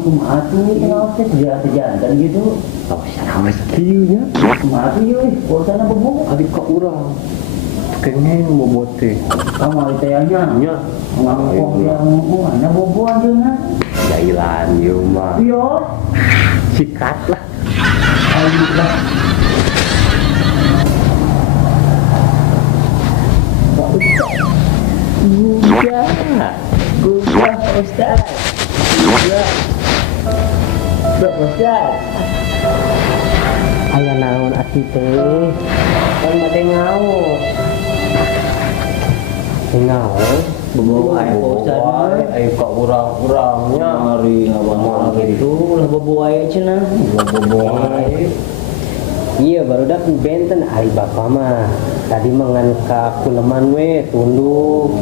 kumaha tuh kenapa teh kerjaan gitu. Oh, sana kieu nya. Kumaha tuh euy, bosan bobo. Adik ka urang. Kengeng bobote. Kamu teh nya. Nya. Ngangkong yang mana bobo ajeuna. Jailan ieu mah. Yo. Sikat lah. Ayo lah. Gua Ustaz. Gua Ustaz. Aya naon ati teh? Kan mate ngau. Ngaos Bobo ae Ustaz. Ayo ka urang-urangnya. Mari ngabang gitu lah bobo ae cenah. Bobo ae. Iya barudak benten ari bapa mah tadi menganka kuleman we tunduk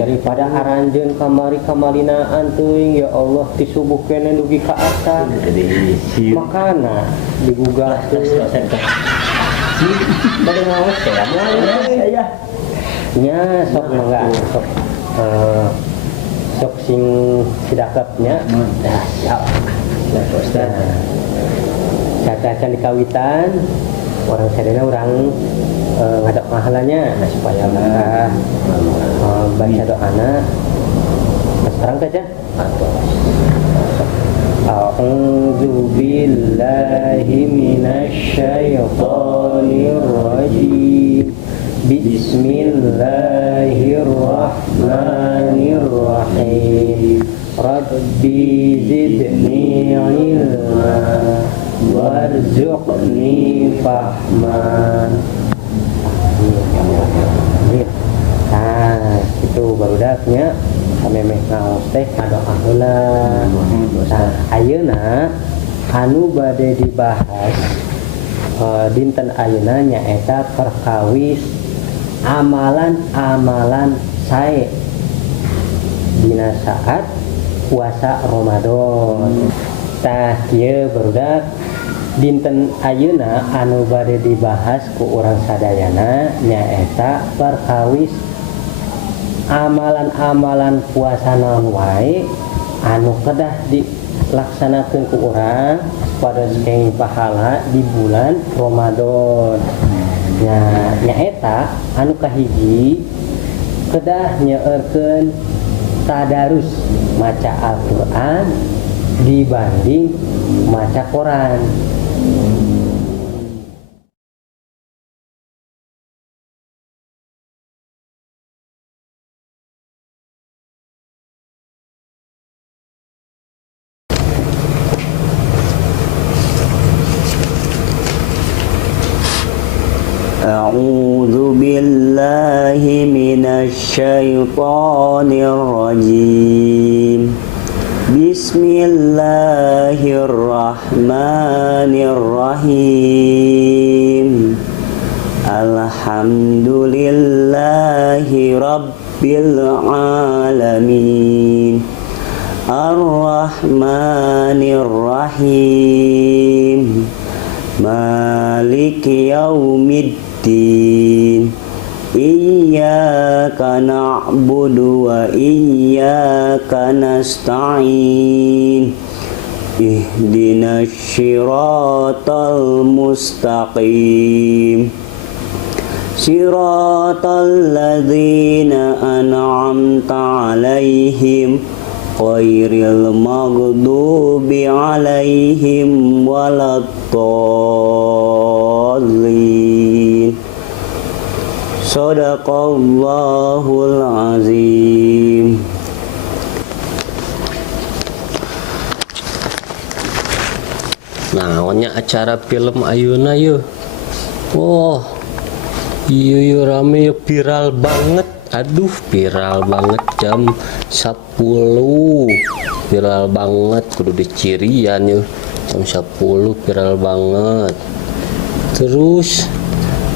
daripada aranjeun kamari-kamarinaan teuing ya Allah ti subuh kene dugi ka asa makana digugah teh Bade ngaos teh ya. nya sok mangga sok sok sing sidakepnya Dah siap. Ya Ustaz. Cacacan di kawitan orang sadana orang ngadok mahalanya nah supaya mereka baca doana sekarang saja A'udzu billahi minasy syaithanir rajim Bismillahirrahmanirrahim Rabbi zidni ilma warzuqni fahman. Nah, itu barudaknya kami ngaos teh kadoa heula. Nah, ayeuna anu bade dibahas dinten ayeuna nyaeta perkawis amalan-amalan sae dina saat puasa Ramadan. Tah kieu barudak dinten ayeuna anu bade dibahas ku urang sadayana nyaeta perkawis amalan-amalan puasa naon wae anu kedah dilaksanakeun ku urang pada kenging pahala di bulan Ramadan. Nyaeta anu kahiji kedah nyeurkeun tadarus maca Al-Qur'an dibanding maca koran. A'udzu billahi minasy syaithanir rajim. Bismillahirrahmanirrahim. Alhamdulillahi rabbil alamin. Ar-Rahmanir-Rahim. Maliki yaumiddin. Iyyaka na'budu wa iyyaka nasta'in. Ihdinas siratal mustaqim. Siratal ladzina an'amta 'alaihim ghairil maghdubi 'alaihim waladdallin. Shadaqallahul azim. Naonnya acara film ayeuna yeuh. Wah. Ieu rame viral banget. Aduh, viral banget jam 10. Viral banget kudu dicirian yeuh. Jam 10 viral banget. Terus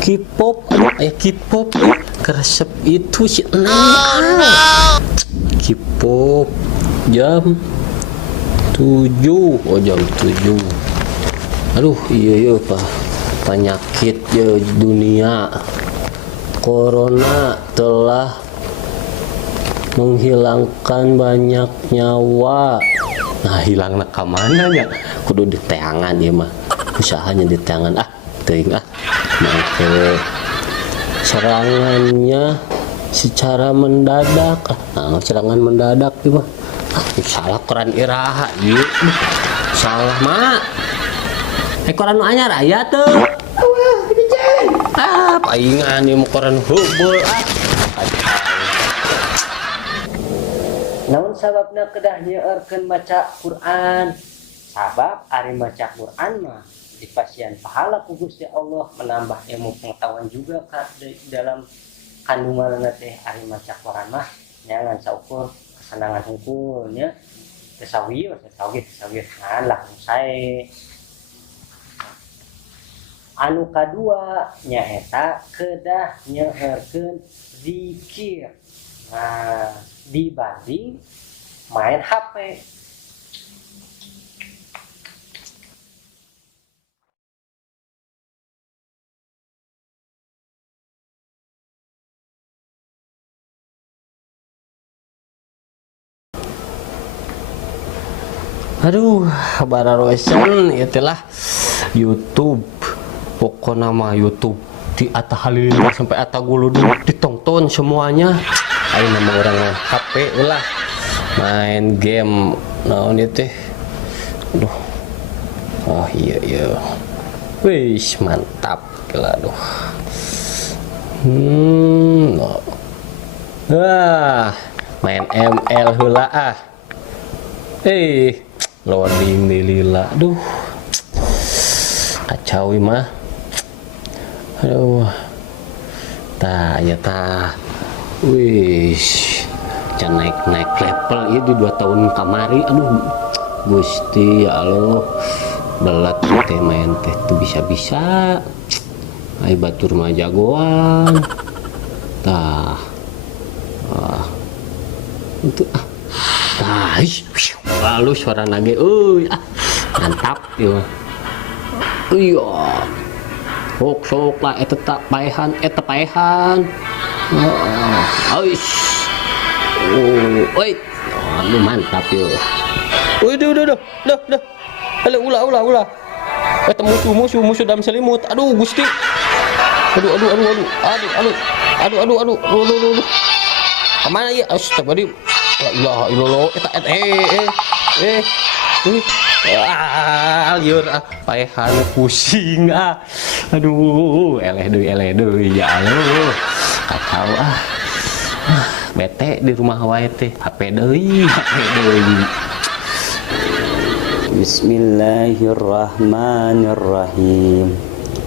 K-pop, K-pop keresep itu si K-pop jam 7. Oh jam 7. Aduh iya Pak, penyakit ya dunia. Corona telah menghilangkan banyak nyawa Nah hilang nak kamana nya kudu di teangan ya mah usahanya di teangan teuing mangke serangannya secara mendadak serangan mendadak ieu mah salah koran iraha ieu salah mak koran nu anyar aya teu paingan ieu koran heubeul naon sababna kedah nyeueurkeun maca Quran sabab ari maca Quran mah dipasian pahala ku Gusti Allah menambah ilmu pengetahuan juga di dalam kandunganna teh ari maca Quran mah jangan saukur kesenangan hungkulnya tesawios lah sae anu kadua nyaeta kedah nyeueurkeun zikir dibanding main HP. Aduh, bararoesan itulah YouTube. Pokoknya mah YouTube di atas halilintar sampai atas guluduk ditonton semuanya. Ayo nama orang HP lah main game naon ieu teh. Aduh. Oh iya. Wih, mantap gila aduh. Main ML heula loading di lila aduh kacau mah aduh wih can naik level ya di 2 tahun kamari aduh Gusti ya Allah belat teh main teh tuh bisa ai batur mah jagoan untuk lalu suara nage mantap ya sok lah eta paehan aduh mantap ya udah ulah eta musuh dalam selimut aduh Gusti aduh kemana ya astagfirullah la ilaha illallah liur paehan pusing aduh eleh deui ya Allah kacau bete di rumah wae teh HP deui Bismillahirrahmanirrahim.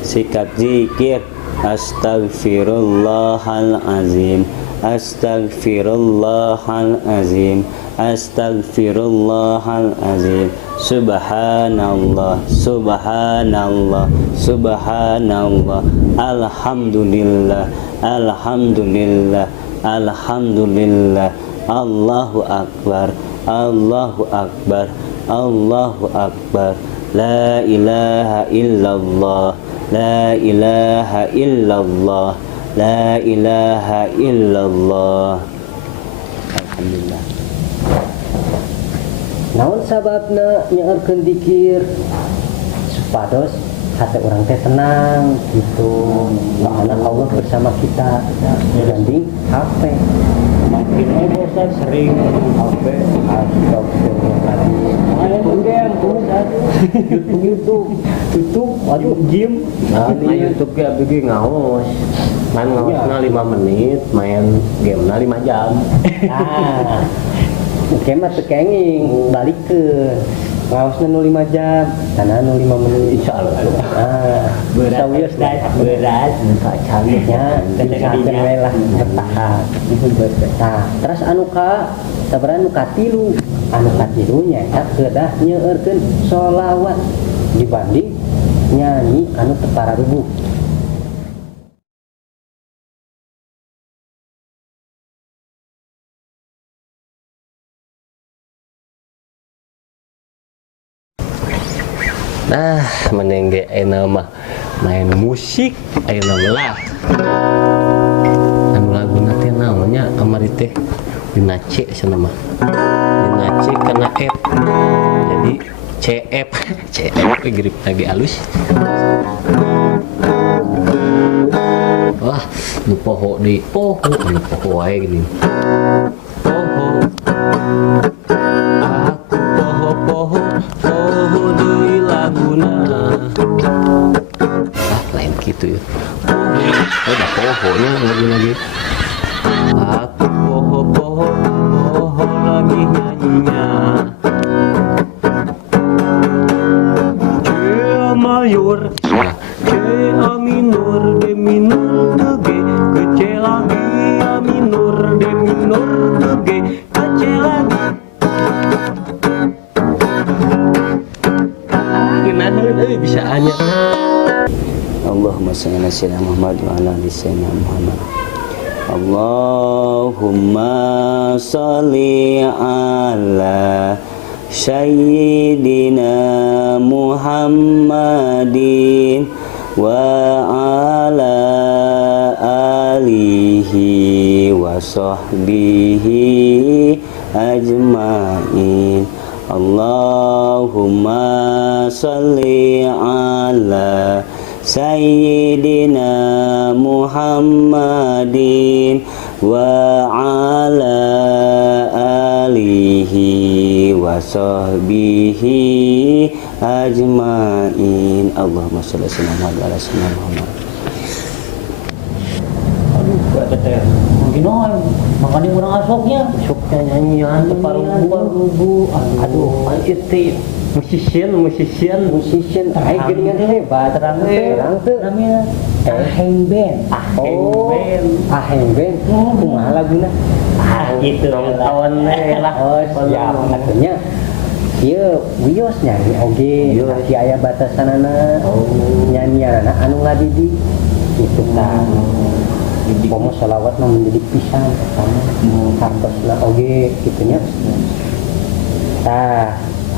Sikat zikir Astaghfirullahalazim Astaghfirullahalazim Astaghfirullahalazim Subhanallah Subhanallah Subhanallah Alhamdulillah Alhamdulillah Alhamdulillah Allahu Akbar Allahu Akbar Allahu Akbar La ilaha illallah La ilaha illallah La ilaha illallah. Alhamdulillah. Naon sababna nyeueurkeun zikir supados hati orang teh tenang gitu. Makna Allah bersama kita dibanding HP. Makin bosan sering HP astagfirullahaladzim. Main game YouTube aduh game. YouTube ge abdi ngaos. Main ngaosna 5 menit, main gamena 5 jam. Oke mah tekenging balikeun. Ngaosna nu 5 jam, tanah nu 5 menit insyaallah. Berat kacangnya teteh lah bertahan. Terus anu ka sabaraha nu katilu? Anu katilu nyaeta kedah nyeueurkeun sholawat dibanding nyanyi anu teu pararubuh. Menengge ayeuna mah main musik ayeuna lah anu laguna teh naonnya amari teh dinace cenah mah dinace kana app di CF CF grip lagi halus. Wah, nu poho di poho, anu poho wae gini. Poho. Aku poho deui laguna. Lain gitu ya. Oh, udah pohonya lagi. Aku poho lagi nyanyinya. C mayor, C A minor, D minor, ke G, ke C lagi, A minor, D minor, ke G, ke C lagi. Kenapa bisa hanya? Allahumma shalli ala sayyidina Muhammad wa ala ali sayyidina Muhammad. Allahumma shalli ala sayyidina Muhammadin wa ala alihi wa sahbihi ajmain. Allahumma shalli ala Sayyidina Muhammadin wa ala alihi wa sahbihi ajmain. Allahumma shalli ala sayyidina Muhammad. Aduh, teteh. Mungkin makanya kurang asoknya. Soknya nyanyian parubu. Aduh, itu musician aing geuningan hebat terang teu namanya Aheng Band. Aheng Band kumaha laguna Gitu tahun lah. oh siap atunya ieu wios nyanyi oge di aya batasanana nyanyianna anu ngadidik gitu kan pomo selawat mah menjadi pisan sama hartosna oge kitunya. Tah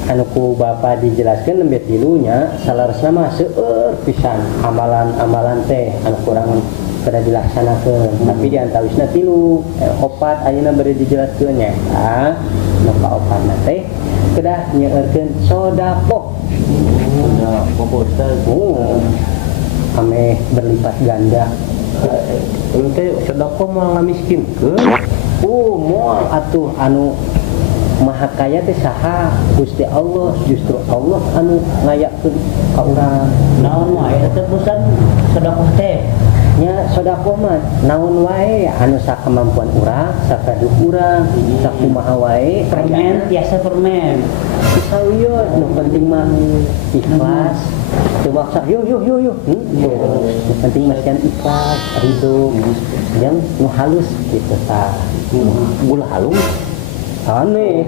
anu ku Bapak dijelaskeun nembe tilunya salaresna mah seueur pisan amalan-amalan teh anu kurang kada dilaksanakeun tapi diantawisna tilu opat ayeuna bari dijelaskeun nya nu kaopatna teh kedah nyeueurkeun sodaqoh. Sodaqoh Ustaz. Ame berlipat ganda. Teh sodaqoh mah ngamiskinkeun. Moal atuh anu maha kaya teh saha Gusti Allah, justru Allah anu ngayakeun ka urang. Naon wae teh Ustaz sedekah teh? Nya sedekah mah naon wae anu sakemampuan urang, sakaduk urang, sakumaha wae Permen biasa permen. Sawiyo nu penting mah ikhlas. Teu maksa yo. Nu penting mah kan ikhlas, ridho. Yang nu halus gitu tah. Gula halus aneh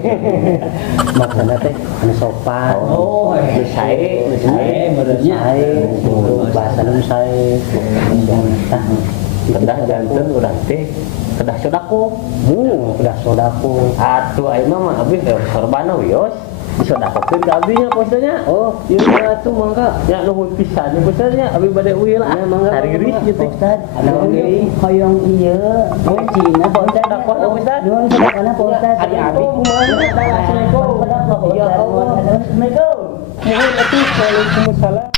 maksudnya teh anu sopan nu sae menurutnya bahasa nu sae Kedah janten urang teh kedah sodaqoh. kedah sodaqoh Atuh ayeuna mah abdi sorbana wios disodakokeun ka abdi nya posnya. ieu atuh mangga Ya nuhun pisan nya posnya abdi bade uil sariris gitu. Ustaz, ada oge hoyong ieu Cina Pak Ustaz. Sodaqoh Ustaz. Nuhun sedekahna Pak Ustaz. Adik-adik kumaha? Assalamualaikum. Ya Allah. Assalamualaikum. Nuhun atuh. Waalaikumsalam.